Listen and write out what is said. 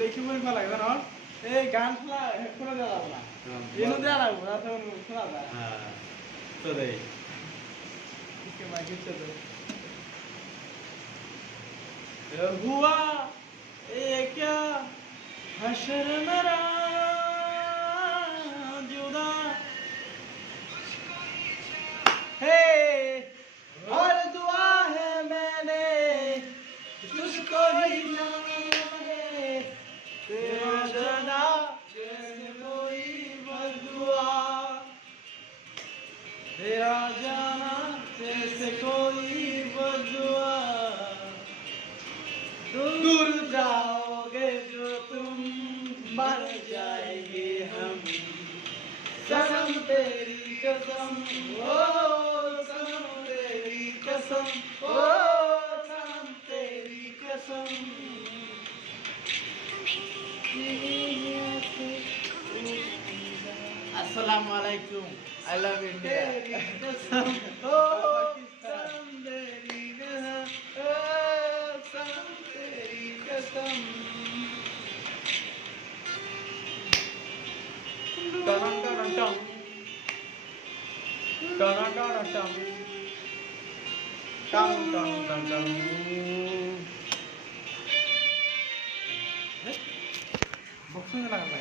লিখি বই ফেলা কেন এই গান ফেলা হেডফোনে দেওয়া যাবে না এনে দেওয়া লাগবে না তখন শোনা যায় হ্যাঁ তো দেই इसके बाकी चलो हुआ ये क्या हशर मेरा जुदा हे और दुआ है मैंने तुझको ही जाना है तेरा जाना जैसे कोई बददुआ तेरा जाना जैसे कोई बददुआ दूर जाओगे जो तुम मर जाएंगे हम सनम तेरी कसम ओ सनम तेरी कसम ओ सनम तेरी कसम अस्सलामु अलैकुम आई लव इंडिया कसम ओ सनम तेरी कसम ओ सनम तेरी कसम टन टन टन टन टन टन टन टन टन टन बॉक्सिंग लगा